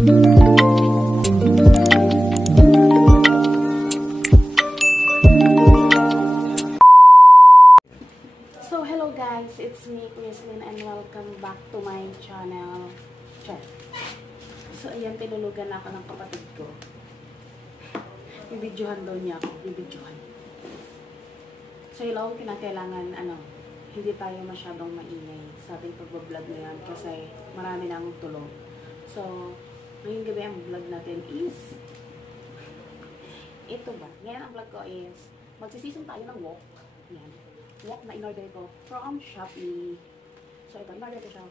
So, hello guys, it's me, Chrislyn, and welcome back to my channel. So, ayan, tinulugan na ako ng kapatid ko. Bibidyohan daw niya ako, bibidyohan. So, hello, kinakailangan, hindi tayo masyadong maingay sa ating pagbablog ngayon kasi marami nang tulog. So, ngayong gabi ang vlog natin is, ito ba? Ngayon ang vlog ko is, magsisisong tayo ng walk. Yan. Walk na in-order ko from Shopee. So, ito, in-order ko siya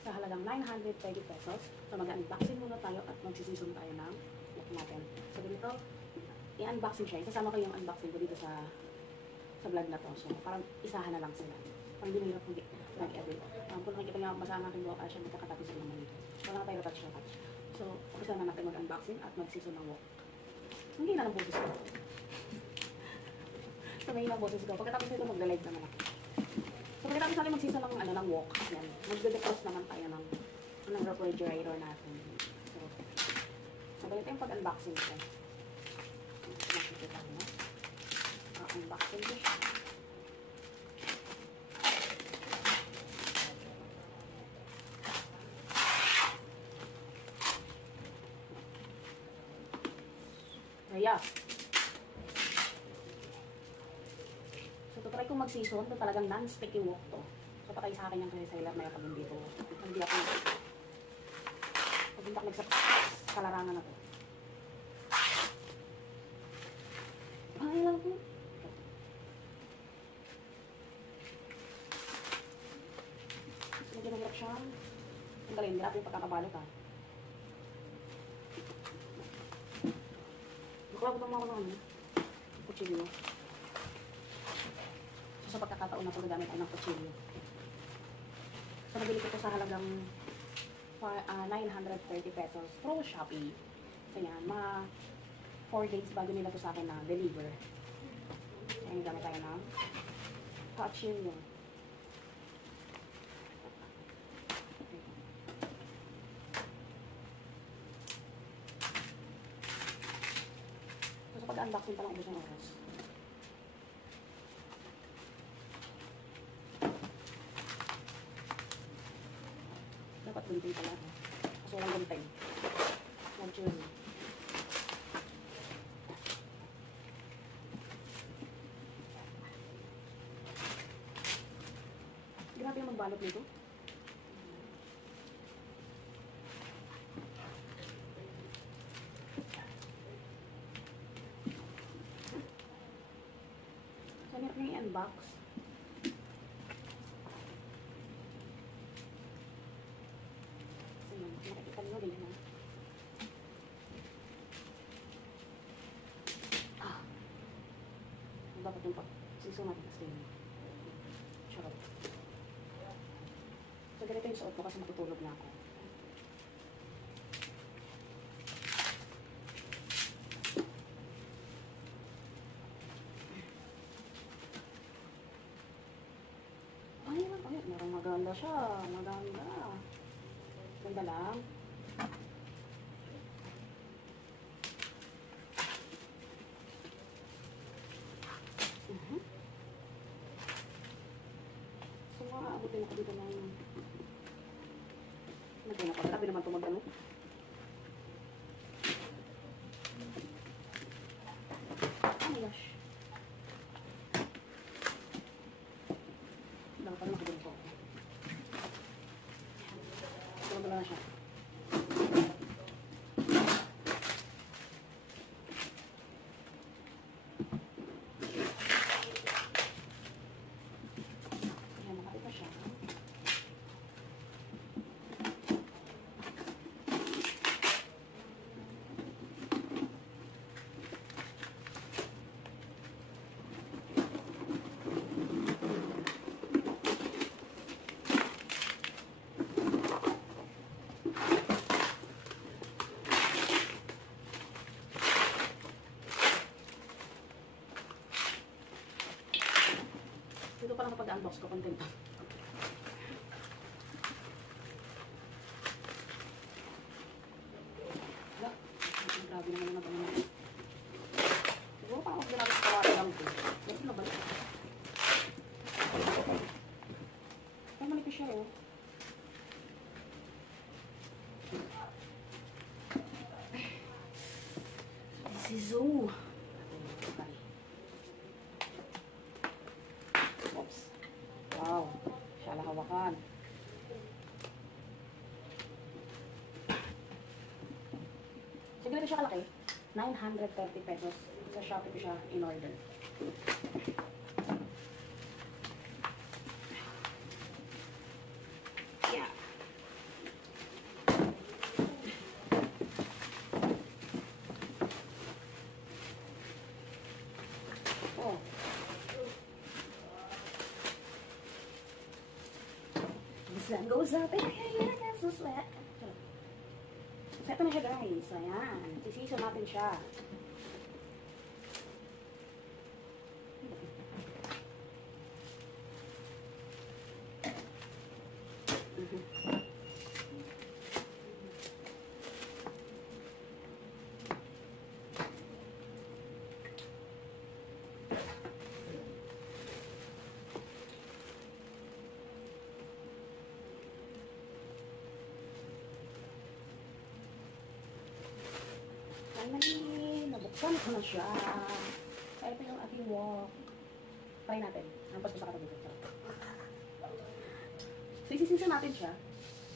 sa halagang 930 pesos. So, mag-unboxing muna tayo at magsisisong tayo ng walk natin. So, dito, i-unboxing siya. Isasama ko yung unboxing ko dito sa vlog na to. So, parang isahan na lang sila. Parang hindi mahirap mag-edit. Kung nakikita niyo, basa ang aking walk, siya magkakatabi sila naman dito. Wala na tayo touch na touch. So, umpisa na natin mag-unboxing at magsisong ng walk. Hindi na ng boses ko. So, may ilang boses ko. Pagkatapos nito, mag-live naman ako. So, pagkatapos natin magsisa ng walk, yan. Mag-defrost naman tayo ng refrigerator natin. So, ganito yung pag-unboxing ko. Makikita mo. Unboxing ko siya. Ayan. Try ko mag-season, ito talagang non-sticky wok to. So, patay sa akin yung reseller na yung pag hindi ko. Hindi ako pag sa larangan na to. Ay, lang po. Medyo mahirap siya. Ang galing, hirap yung pagkakabalot ha. Nakulabot ang mga ano. Kuchilyo. So, sa pagkakataon na pagkagamit ay ng kutsilyo. So, nabili ko ito sa halagang 930 pesos through Shopee. So, yan. Mga 4 days bago nila ito sa akin na deliver. So, yan. Gamit tayo ng kutsilyo. So, sa pag-unboxing pa lang ubos ng oras. Dapat gunting pala. Kasi walang gunting. Mag-choose. Grabe yung magbalot nito. So, nito yung i-unbox. Makikita nyo din na. Dapat yung pag-siso natin kasi charot. So, ganito yung suot ko kasi matutulog na ako. Ay, marang maganda siya. Maganda. Ganda lang. So, maabutin ako dito ng napagarabi naman ito magdano. Oh my gosh. Dapat pa naman ako dito. Wala na siya. Ayan, makapit na siya. Dito pa lang kapag unbox ko, content. Si Zoo. Oops. Wow. Siya lang hawakan. Sige na siya kalaki. 930 pesos. Sa Shopee ko siya in order. Yeah. Oh. The sun goes up and I so sweat. So, ito na siya guys. Ayan. Sisiso natin siya. Finally, nabuksan ko na siya. So, ito yung ating wok. Try natin. Hampas ko sa katabi ko. So, isisisa natin siya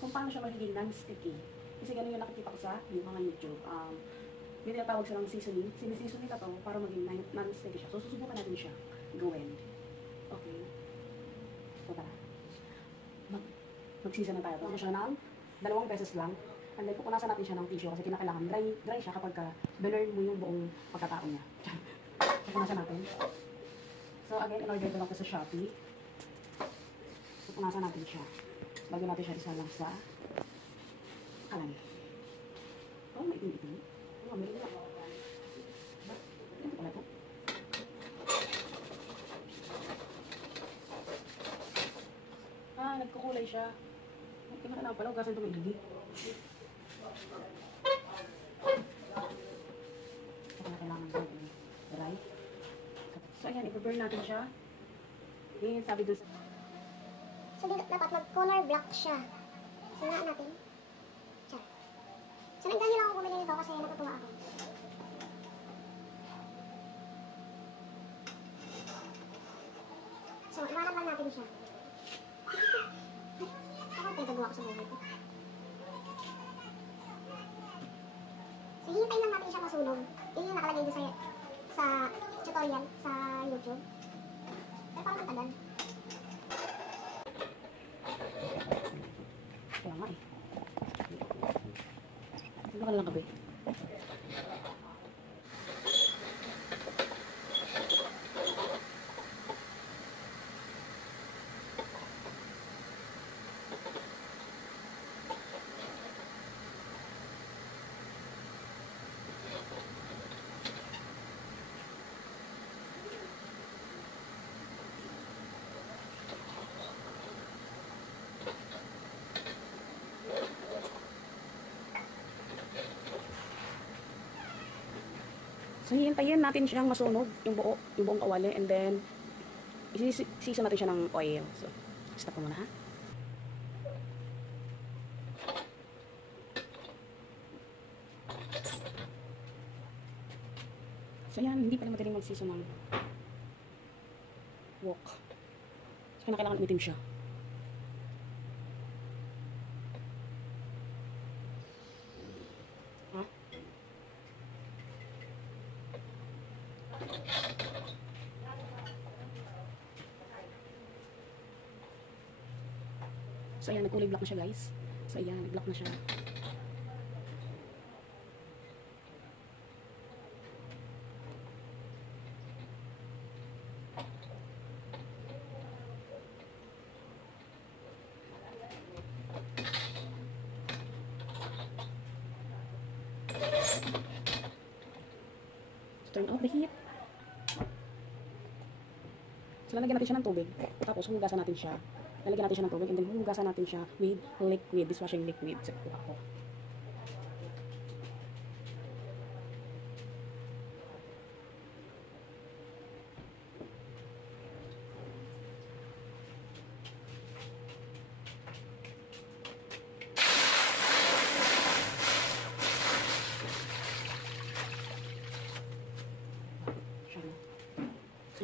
kung paano siya magiging non-sticky. Kasi ganun yung nakikita ko sa yung mga YouTube. May tinatawag silang seasoning. Sinisseasoning ito para maging non-sticky siya. So, susubukan natin siya gawin. Okay. So, tara. Magsisa na tayo. Tapos siya ng 2 pesos lang. And then, pupunasan natin siya ng tissue kasi kinakailangan dry siya kapag blur mo yung buong pagkatao niya. Pupunasan natin. So, again, in-order ko lang ito sa Shopee. Pupunasan natin siya. Lagyan natin siya isa lang sa kalan. Oh, may itim-itim. Oh, meron na. Ito pala ito. Nagkukulay siya. Kinakailangan pala, hugasan ito may hindi. Kailangan dry. So, ayan, i-prepare natin siya. Ayan, sabi doon sa... So, dapat mag-color black siya. Sinaan natin. Siya. So, nagdahil ako bumili nito kasi natutuwa ako. So, iwanan lang natin siya. Ako pinagagawa ko sa buhay ko. So, hihintayin lang natin siya masunog. Yun yung nakalagay doon sa tutorial sa YouTube. Pero parang ang tagal. Kaya nga eh. Ano ka lang kabe? So, hihintayin natin siyang masunog, yung buong kawali, and then, isisisa natin siya ng oil. So, stop ko muna ha. So, yan, hindi pala madaling magsisa ng wok. So, kailangan umitim siya. Ha? So, ayan, nagkulay black na siya, guys. So, ayan, nag-black na siya. Turn off the heat. So, lalagyan natin siya ng tubig. Tapos, hugasan natin siya. Lalagyan natin siya ng tubig. And then, hugasan natin siya with liquid. Dishwashing liquid. So, ako.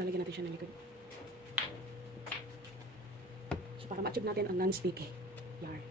lalagyan natin siya ng likod. So, para ma-achieve natin ang non-sticky yarn.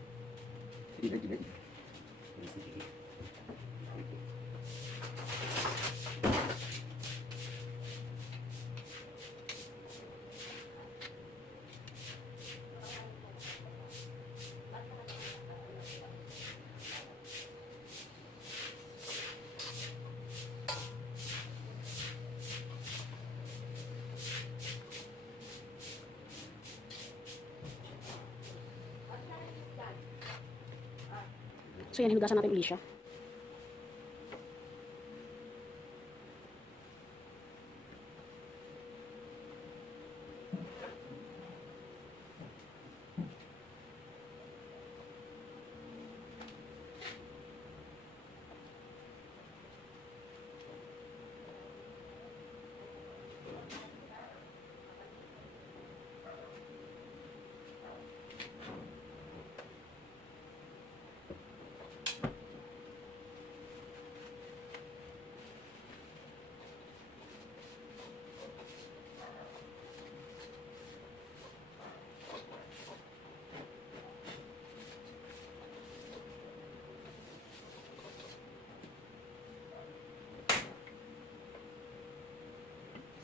So yan, hinugasan natin ulit siya.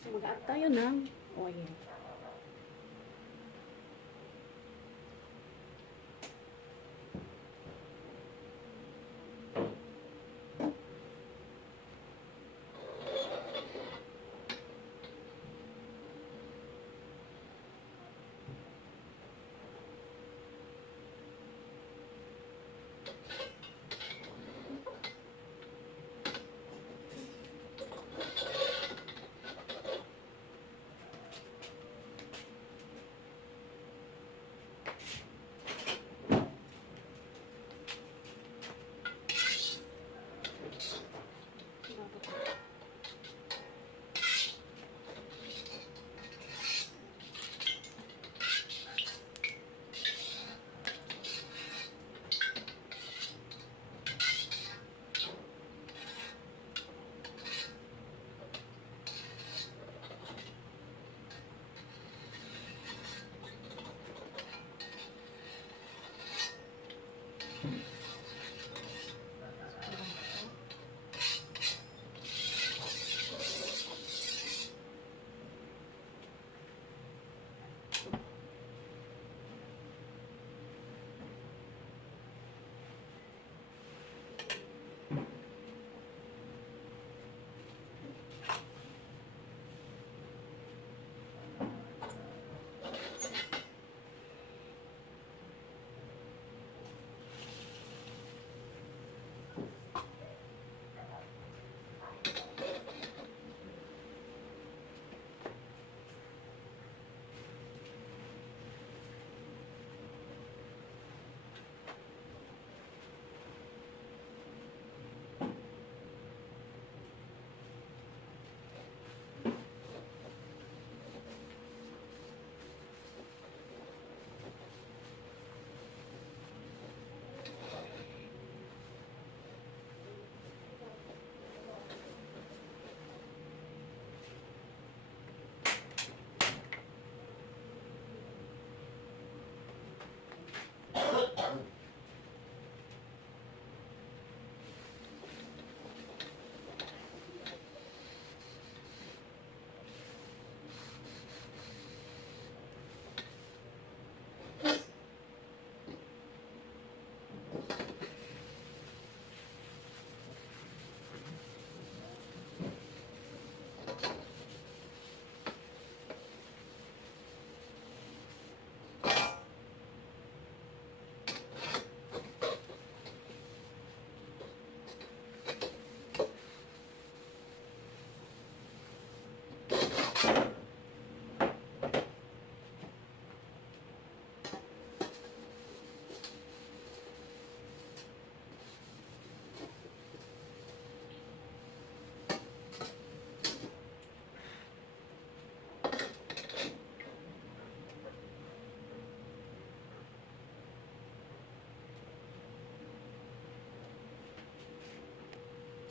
So mag-add tayo ng oil.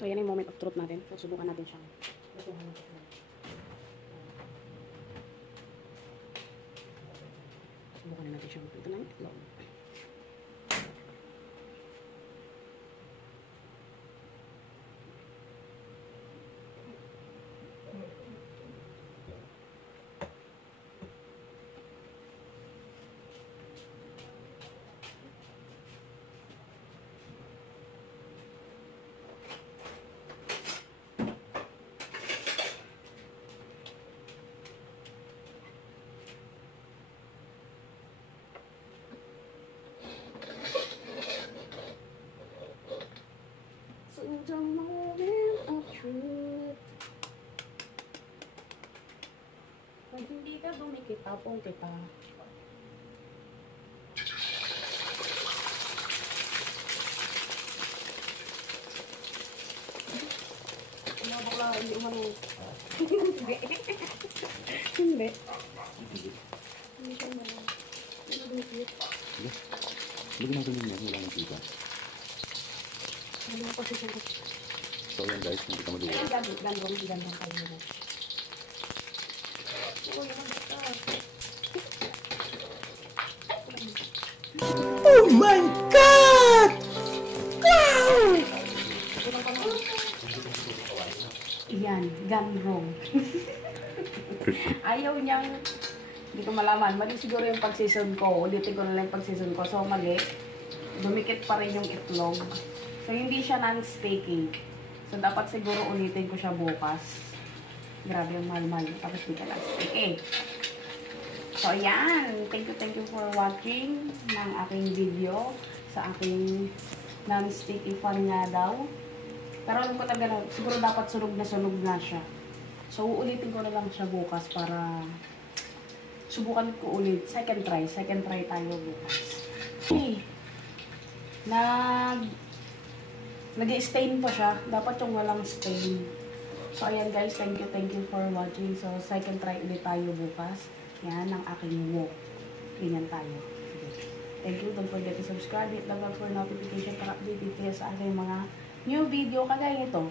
So, yan yung moment of truth natin. So, subukan natin siyang lutuhan natin. Kunin natin siyang ito ng itlog. The moment of truth. Pag hindi ka dumikit, tapong kita. Ano bakla, hindi umano. Hindi. Hindi. Hindi siya umano. Hindi ka dumikit. Hindi naman ganyan yan, wala nang kita. Ano yung position ko? So yan guys, hindi ka maduwa. Gandong kayo nila. Oh my God! Wow! Iyan, gone wrong. Ayaw niyang, hindi ko malaman. Mali siguro yung pag-season ko. Ulitin ko na lang yung pag-season ko. So, mali. Dumikit pa rin yung itlog. So, hindi siya non-staking. So, dapat siguro ulitin ko siya bukas. Grabe yung mahal-mahal. Tapos di ka lang. Okay. So, ayan. Thank you for watching ng aking video sa aking non-sticky fan nga daw. Pero alam ko talaga na, siguro dapat sunog na siya. So, uulitin ko na lang siya bukas para subukan ko ulit. Second try tayo bukas. Okay. Nag-stain pa siya. Dapat yung walang stain. So, ayan guys. Thank you for watching. So, second try ulit tayo bukas. Yan ang aking walk. Ganyan tayo. Okay. Thank you. Don't forget to subscribe. Hit the bell for notification para updated kayo sa aking mga new video. Kagaya ito.